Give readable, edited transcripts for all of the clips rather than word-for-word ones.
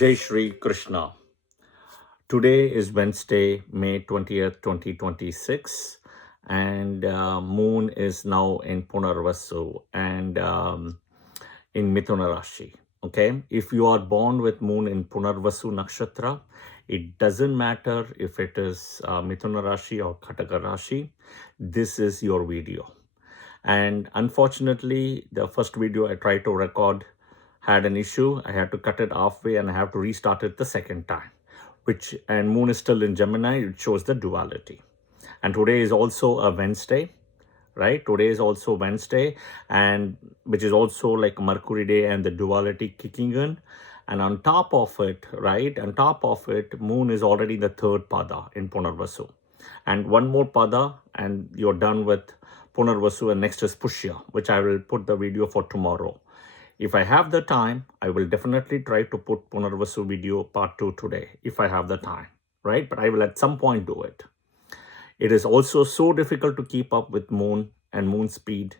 Jai Shri Krishna. Today is Wednesday, May 20th, 2026, and moon is now in Punarvasu and in Mithuna Rashi. Okay, if you are born with moon in Punarvasu Nakshatra, it doesn't matter if it is Mithuna Rashi or Kataka Rashi, this is your video. And unfortunately, the first video I tried to record had an issue. I had to cut it halfway and I have to restart it the second time, and moon is still in Gemini. It shows the duality. And today is also a Wednesday, right? Today is also Wednesday, and which is also like Mercury day and the duality kicking in. And on top of it, right, on top of it, moon is already the third pada in Punarvasu. And one more pada and you're done with Punarvasu, and next is Pushya, which I will put the video for tomorrow. If I have the time, I will definitely try to put Punarvasu video part 2 today, if I have the time, right? But I will at some point do it. It is also so difficult to keep up with moon and moon speed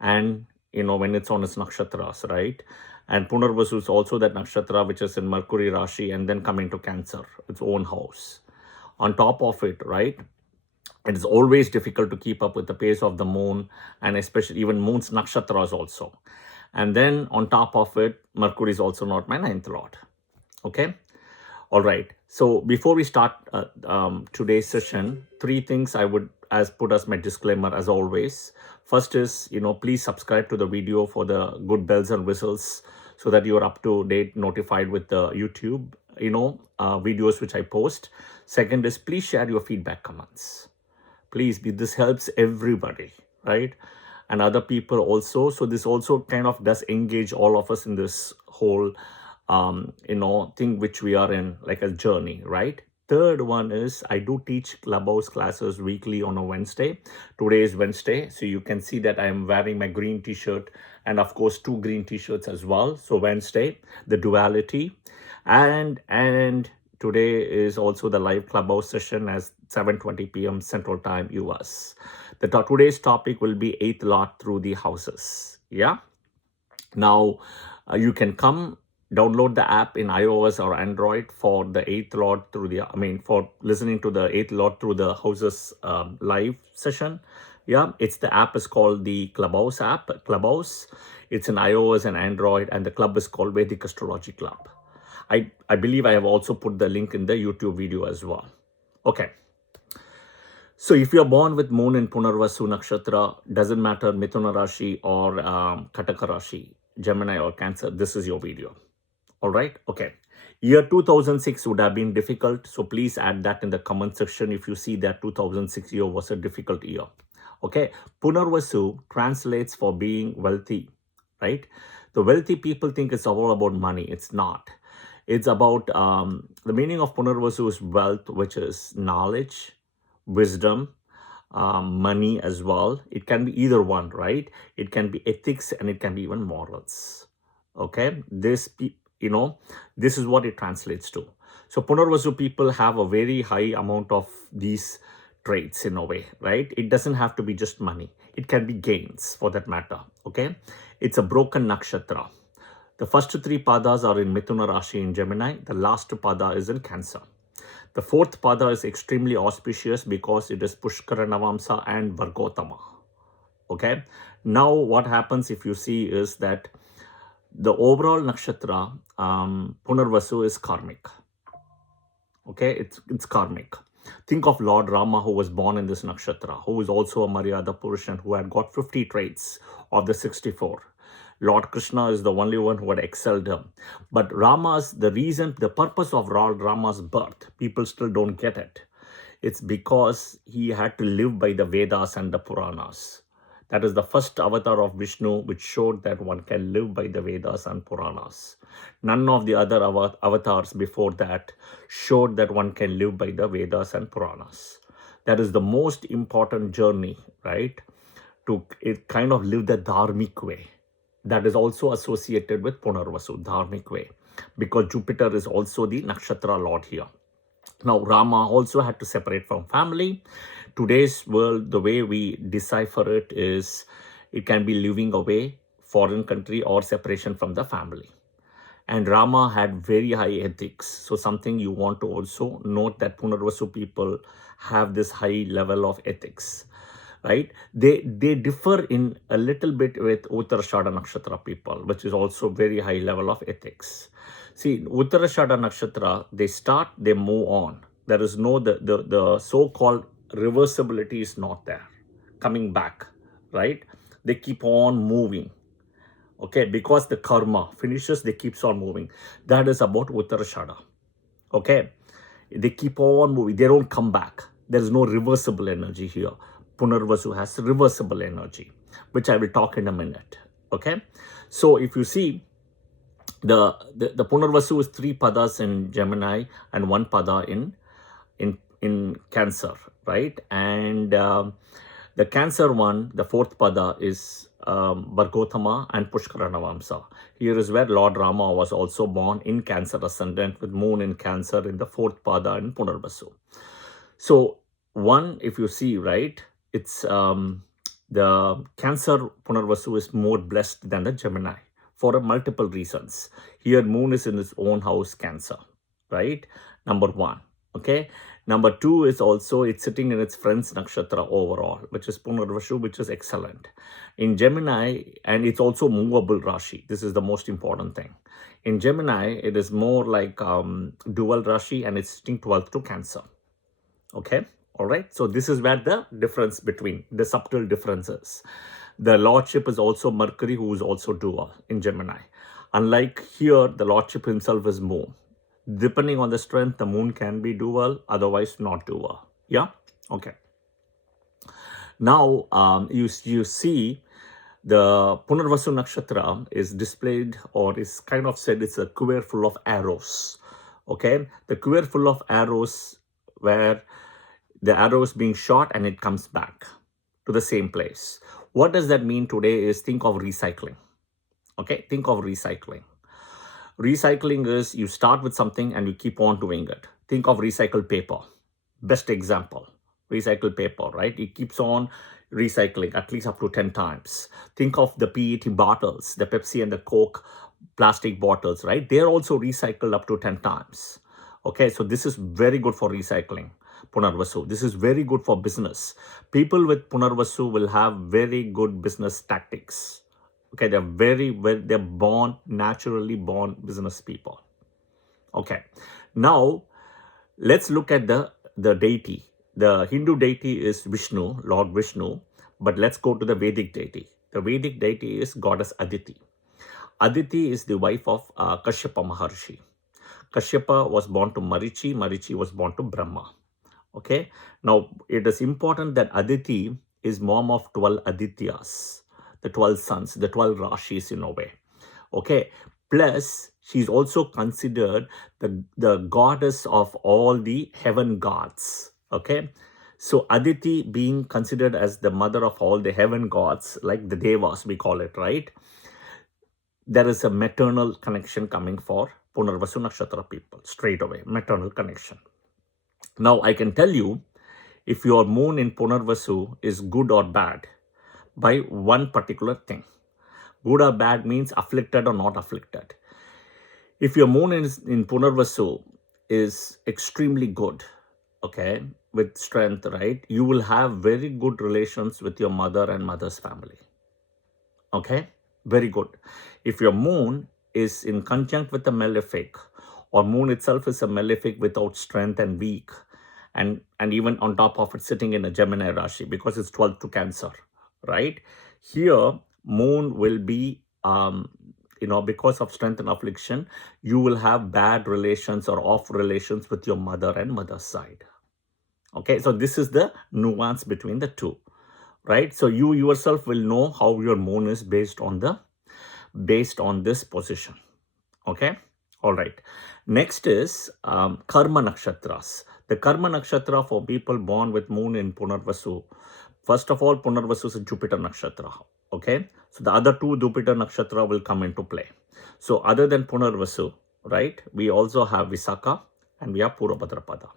and, when it's on its nakshatras, right? And Punarvasu is also that nakshatra which is in Mercury Rashi and then coming to Cancer, its own house. On top of it, right? It is always difficult to keep up with the pace of the moon, and especially even moon's nakshatras also. And then on top of it, Mercury is also not my ninth lord. Okay. All right. So before we start today's session, three things I would put as my disclaimer as always. First is, please subscribe to the video for the good bells and whistles so that you're up to date, notified with the YouTube, videos which I post. Second is, please share your feedback comments. Please, this helps everybody, right? And other people also. So this also kind of does engage all of us in this whole, thing which we are in, like a journey, right? Third one is I do teach Clubhouse classes weekly on a Wednesday. Today is Wednesday, so you can see that I am wearing my green t-shirt and of course 2 green t-shirts as well. So Wednesday, the duality, and today is also the live Clubhouse session as 7:20 p.m. Central Time, US. Today's topic will be 8th Lord through the houses. Yeah. Now, you can come download the app in iOS or Android for the 8th Lord for listening to the 8th Lord through the houses live session. Yeah, the app is called the Clubhouse app. Clubhouse. It's in iOS and Android, and the club is called Vedic Astrology Club. I believe I have also put the link in the YouTube video as well. Okay. So if you're born with moon in Punarvasu Nakshatra, doesn't matter Mithuna Rashi or Kataka Rashi, Gemini or Cancer, this is your video. All right. Okay. Year 2006 would have been difficult. So please add that in the comment section if you see that 2006 year was a difficult year. Okay. Punarvasu translates for being wealthy, right? The wealthy people think it's all about money. It's not. It's about the meaning of Punarvasu is wealth, which is knowledge, wisdom, money as well. It can be either one, right? It can be ethics and it can be even morals. Okay. This is what it translates to. So Punarvasu people have a very high amount of these traits in a way, right? It doesn't have to be just money. It can be gains for that matter. Okay. It's a broken nakshatra. The first 3 padas are in Mithuna Rashi in Gemini. The last pada is in Cancer. The 4th pada is extremely auspicious because it is Pushkara Navamsa and Vargotama. Okay. Now what happens if you see is that the overall nakshatra, Punarvasu, is karmic. Okay. It's karmic. Think of Lord Rama, who was born in this nakshatra, who is also a Maryada Purushan, who had got 50 traits of the 64. Lord Krishna is the only one who had excelled him. But the purpose of Lord Rama's birth, people still don't get it. It's because he had to live by the Vedas and the Puranas. That is the first avatar of Vishnu, which showed that one can live by the Vedas and Puranas. None of the other avatars before that showed that one can live by the Vedas and Puranas. That is the most important journey, right? To kind of live the dharmic way. That is also associated with Punarvasu, dharmic way, because Jupiter is also the nakshatra lord here. Now, Rama also had to separate from family. Today's world, the way we decipher it is, it can be living away, foreign country, or separation from the family. and Rama had very high ethics. So something you want to also note, that Punarvasu people have this high level of ethics, right? They differ in a little bit with Uttarashada Nakshatra people, which is also very high level of ethics. See, Uttarashada Nakshatra, they start, they move on. There is no, the so-called reversibility is not there, coming back, right? They keep on moving. Okay, because the karma finishes, they keeps on moving. That is about Uttarashada. Okay, they keep on moving. They don't come back. There is no reversible energy here. Punarvasu has reversible energy, which I will talk in a minute. Okay, so if you see, the Punarvasu is 3 padas in Gemini and 1 pada in Cancer, right? And the Cancer one, the 4th pada is Bhargottama and Pushkara Navamsa. Here is where Lord Rama was also born, in Cancer ascendant, with moon in Cancer in the 4th pada in Punarvasu. So one, if you see, right, it's the Cancer Punarvasu is more blessed than the Gemini for multiple reasons. Here moon is in its own house, Cancer, right? Number 1. Okay. Number 2 is also it's sitting in its friend's nakshatra overall, which is Punarvasu, which is excellent. In Gemini, and it's also movable Rashi. This is the most important thing. In Gemini, it is more like dual Rashi, and it's sitting 12th to Cancer. Okay. All right. So this is where the difference between the subtle differences. The lordship is also Mercury, who is also dual in Gemini. Unlike here, the lordship himself is moon. Depending on the strength, the moon can be dual, otherwise not dual. Yeah. Okay. Now you see the Punarvasu Nakshatra is displayed, or is kind of said it's a quiver full of arrows. Okay. The quiver full of arrows, where the arrow is being shot and it comes back to the same place. What does that mean today is, think of recycling. Okay, think of recycling. Recycling is you start with something and you keep on doing it. Think of recycled paper. Best example, recycled paper, right? It keeps on recycling at least up to 10 times. Think of the PET bottles, the Pepsi and the Coke plastic bottles, right? They're also recycled up to 10 times. Okay, so this is very good for recycling. Punarvasu. This is very good for business. People with Punarvasu will have very good business tactics. Okay, they're born, naturally born business people. Okay, now let's look at the deity. The Hindu deity is Vishnu, Lord Vishnu, but let's go to the Vedic deity. The Vedic deity is goddess Aditi. Aditi is the wife of Kashyapa Maharshi. Kashyapa was born to Marichi, Marichi was born to Brahma. Okay, now it is important that Aditi is mom of 12 Adityas, the 12 sons, the 12 Rashis in a way. Okay, plus she's also considered the goddess of all the heaven gods. Okay, so Aditi being considered as the mother of all the heaven gods, like the Devas we call it, right? There is a maternal connection coming for Punarvasu Nakshatra people, straight away, maternal connection. Now, I can tell you, if your moon in Punarvasu is good or bad by one particular thing. Good or bad means afflicted or not afflicted. If your moon in Punarvasu is extremely good, okay, with strength, right, you will have very good relations with your mother and mother's family. Okay, very good. If your moon is in conjunct with a malefic, or moon itself is a malefic without strength and weak, and even on top of it sitting in a Gemini Rashi, because it's 12th to Cancer, right? Here, moon will be, because of strength and affliction, you will have bad relations or off relations with your mother and mother's side. Okay, so this is the nuance between the two, right? So you yourself will know how your moon is based on this position. Okay, all right. Next is Karma Nakshatras. The Karma Nakshatra for people born with moon in Punarvasu. First of all, Punarvasu is a Jupiter Nakshatra. Okay, so the other two Jupiter Nakshatra will come into play. So other than Punarvasu, right, we also have Visakha and we have Purabhadrapada.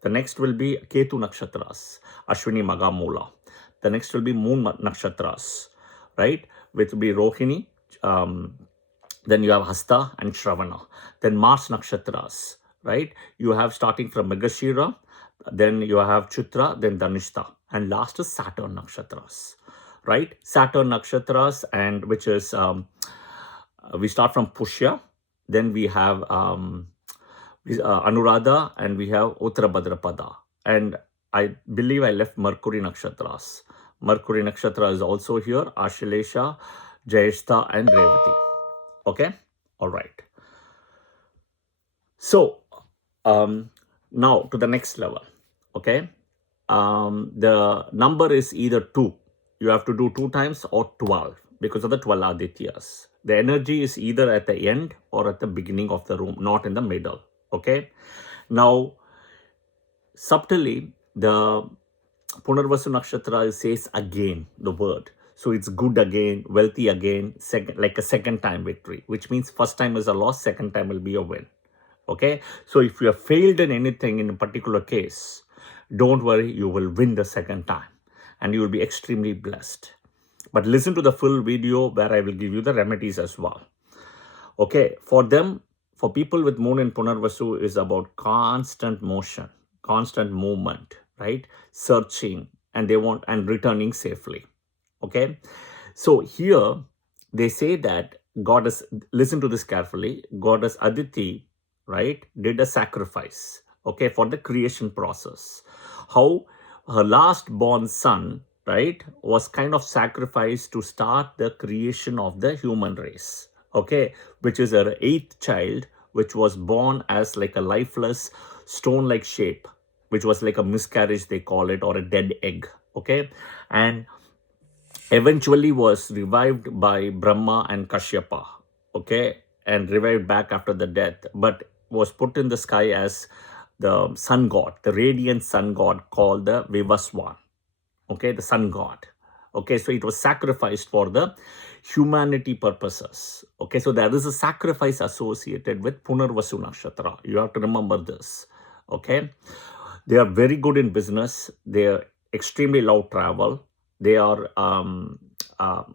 The next will be Ketu Nakshatras, Ashwini, Magha, Mula. The next will be Moon Nakshatras, right, which will be Rohini, Then you have Hasta and Shravana. Then Mars Nakshatras, right? You have starting from Megashira, then you have Chitra, then Dhanishta, and last is Saturn Nakshatras, right? Saturn Nakshatras, and which is, we start from Pushya, then we have Anuradha, and we have Uttara Bhadrapada. And I believe I left Mercury Nakshatras. Mercury Nakshatra is also here, Ashalesha, Jyeshta, and Revati. Okay? All right. So, now to the next level. Okay? The number is either 2. You have to do 2 times or 12 because of the 12 Adityas. The energy is either at the end or at the beginning of the room, not in the middle. Okay? Now, subtly, the Punarvasu Nakshatra says again the word. So it's good again, wealthy again, second, like a second time victory, which means first time is a loss, second time will be a win. Okay. So if you have failed in anything in a particular case, don't worry, you will win the second time and you will be extremely blessed. But listen to the full video where I will give you the remedies as well. Okay. For them, for people with moon in Punarvasu is about constant motion, constant movement, right? Searching, and they want and returning safely. Okay. So here they say that goddess, listen to this carefully, goddess Aditi, right, did a sacrifice, okay, for the creation process. How her last born son, right, was kind of sacrificed to start the creation of the human race, okay, which is her 8th child, which was born as like a lifeless stone-like shape, which was like a miscarriage, they call it, or a dead egg, okay, and eventually was revived by Brahma and Kashyapa, okay, and revived back after the death, but was put in the sky as the sun god, the radiant sun god called the Vivaswan, okay, the sun god. Okay, so it was sacrificed for the humanity purposes. Okay, so there is a sacrifice associated with Punarvasu Nakshatra. You have to remember this. Okay, they are very good in business. They are extremely love travel. They are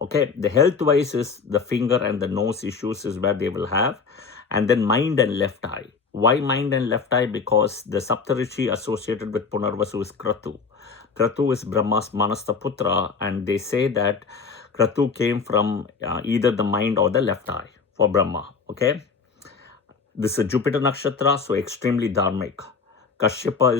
okay. The health wise is the finger and the nose issues is where they will have, and then mind and left eye. Why mind and left eye? Because the Saptarishi associated with Punarvasu is Kratu. Kratu is Brahma's Manasta Putra, and they say that Kratu came from either the mind or the left eye for Brahma. Okay, this is Jupiter Nakshatra, so extremely dharmic. Kashyapa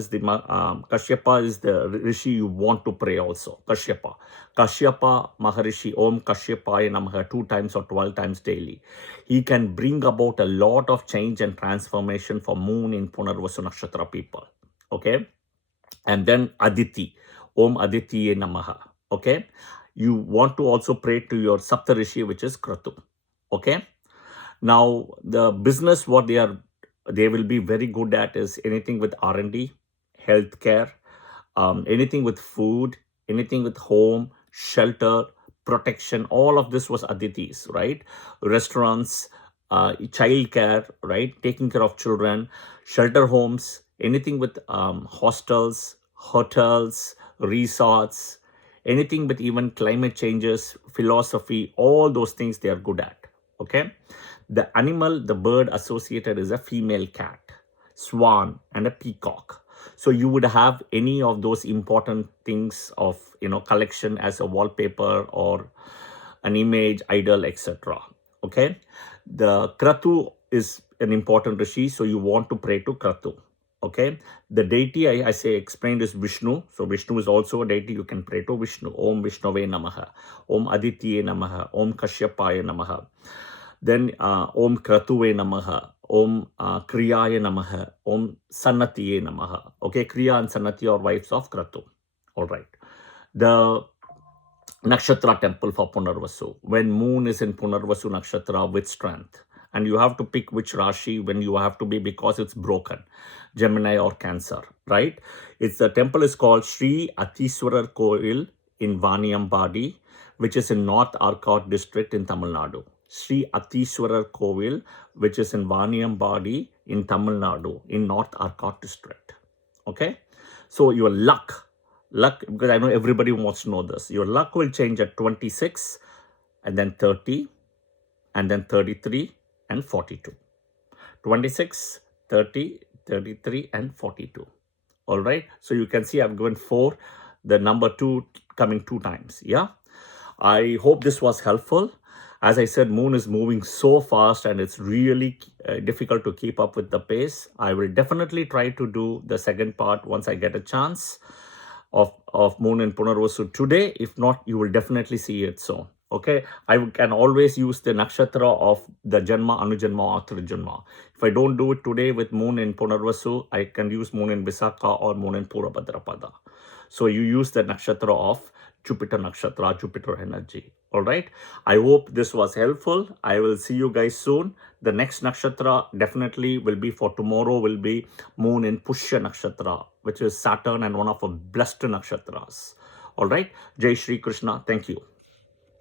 is the rishi you want to pray also. Kashyapa Maharishi, Om Kashyapaya Namaha 2 times or 12 times daily. He can bring about a lot of change and transformation for moon in Punarvasu Nakshatra people. Okay. And then Aditi, Om Aditiye Namaha. Okay. You want to also pray to your Saptarishi, which is Kratu. Okay. Now, the business, what they will be very good at is anything with R&D, healthcare, anything with food, anything with home, shelter, protection. All of this was Aditi's, right? Restaurants, child care, right? Taking care of children, shelter homes, anything with hostels, hotels, resorts, anything with even climate changes, philosophy, all those things they are good at. Okay. The animal, the bird associated is a female cat, swan, and a peacock. So you would have any of those important things of, collection as a wallpaper or an image, idol, etc. Okay. The Kratu is an important rishi, so you want to pray to Kratu. Okay. The deity I say explained is Vishnu. So Vishnu is also a deity. You can pray to Vishnu. Om Vishnave Namaha. Om Aditye Namaha. Om Kashyapaya Namaha. Then Om Kratuve Namaha, Om Kriyaya Namaha, Om Sannatiye Namaha. Okay, Kriya and Sannati are wives of Kratu. All right. The Nakshatra temple for Punarvasu. When moon is in Punarvasu Nakshatra with strength. And you have to pick which Rashi when you have to be because it's broken. Gemini or Cancer, right? The temple is called Sri Atiswarar Koil in Vaniyambadi, which is in North Arcot district in Tamil Nadu. Sri Atiswarar Kovil, which is in Vaniyambadi in Tamil Nadu, in North Arcot district. Okay? So your luck, because I know everybody wants to know this, your luck will change at 26, and then 30, and then 33, and 42. 26, 30, 33, and 42. All right. So you can see I've given 4, the number 2 coming 2 times. Yeah. I hope this was helpful. As I said, moon is moving so fast and it's really difficult to keep up with the pace. I will definitely try to do the second part once I get a chance of moon in Punarvasu today. If not, you will definitely see it soon. Okay, I can always use the nakshatra of the Janma, Anujanma, or Trijanma. If I don't do it today with moon in Punarvasu, I can use moon in Visakha or moon in Purabhadrapada. So you use the nakshatra of Jupiter nakshatra, Jupiter energy. All right. I hope this was helpful. I will see you guys soon. The next nakshatra definitely will be for tomorrow, will be moon in Pushya nakshatra, which is Saturn and one of our blessed nakshatras. All right. Jai Shri Krishna. Thank you.